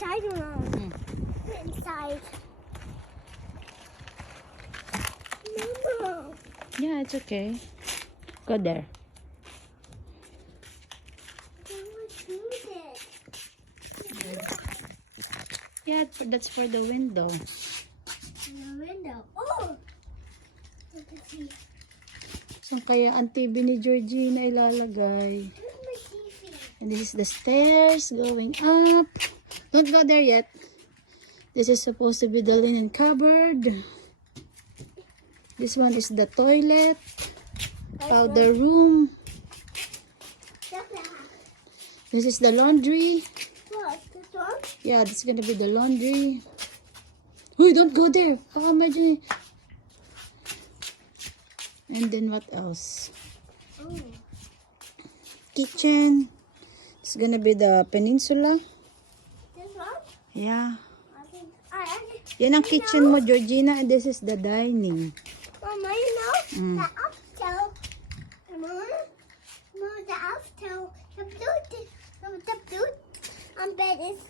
inside room. Inside. No. Yeah, it's okay. Go there. Yeah, that's for the window. The window. Oh! Look at me. So, kaya ang TV ni Georgina ilalagay. Here's my TV. And this is the stairs going up. Don't go there yet. This is supposed to be the linen cupboard. This one is the toilet. Powder room. This is the laundry. What? This one? Yeah, this is gonna be the laundry. Hey, don't go there. Baka medyo... And then what else? Oh. Kitchen. It's gonna be the peninsula. This one? Yeah. I think. Yan ang kitchen mo, Georgina. And this is the dining. Mama, you know Mm. the upstairs. Mama, no, the upstairs. The blue bed is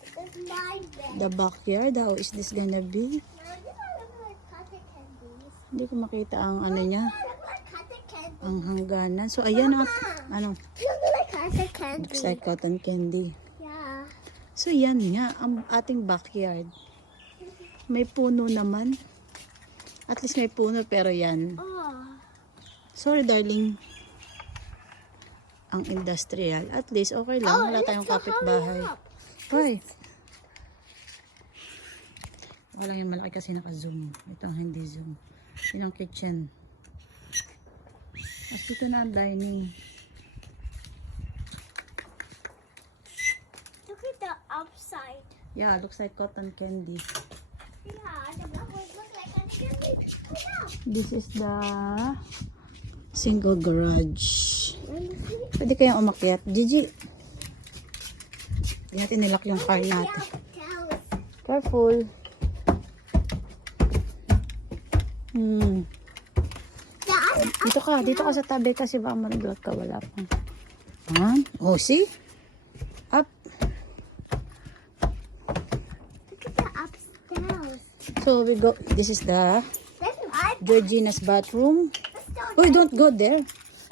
my bed. The backyard. How is this gonna be? Now, you look like cotton candies. Hindi ko makita ang ano niya. You look like cotton candy. Ang hangganan. So, ayan ang... Ano? You look like cotton candy. Looks like cotton candy. Yeah. So, yan nga. Ang ating backyard. May puno naman. At least may puno, pero yan. Oh. Sorry, darling. Ang industrial. At least, okay lang. Wala tayong kapitbahay. Why? Wala yung malaki kasi naka-zoom. Ito ang hindi zoom. Yun ang kitchen. Mas dito na ang dining. Look at the upside. Yeah, looks like cotton candy. Yeah, the black ones look like cotton candy. Oh, This is the single garage. no. Pwede kayang umakyat. Gigi. Hindi natin nilock yung car natin. Careful. Dito ka sa tabi kasi baka marugot ka. Wala pang. Oh, see? Up. Look at the upstairs. So we go. This is the That's my Georgina's bathroom. Let's Oh, don't go there.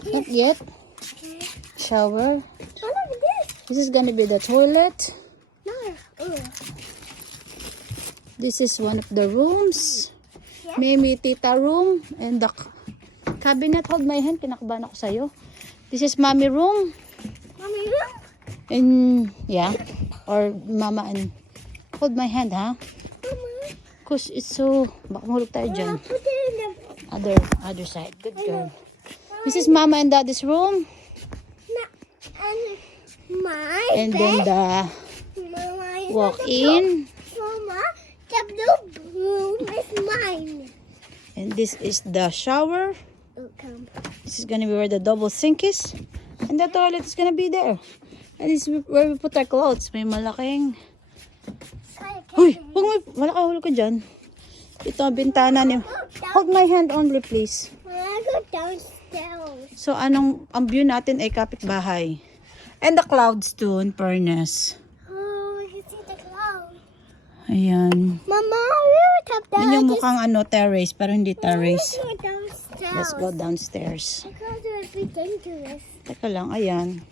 Not yet. Okay. Shower. Oh, look at this. This is gonna be the toilet. No. Ugh. This is one of the rooms. Yeah. Maybe tita room and the cabinet. Hold my hand. Kinakabahan ako sa'yo. This is mommy room. Mommy, look. And yeah. Or mama and hold my hand, ha? Mama. Cause it's so... Baka mahulog tayo dyan. Put it in the... Other side. Good girl. This is mama and daddy's room. And my And then the Mama, walk in. Mama, the blue room is mine. And this is the shower. Oh, come. This is gonna be where the double sink is. And the toilet is gonna be there. And this is where we put our clothes. May malaking... Uy! Wala ka, hulog ka dyan. Ito ang bintana niyo. Hold my hand only, please. When I go downstairs. So, ang view natin ay kapitbahay. And the clouds too, in fairness. Oh, you see the clouds. Ayan. Mama, we were top down. Yun yung mukhang terrace, pero hindi terrace. Let's go downstairs. Let's go downstairs. Because it would be dangerous. Teka lang, ayan.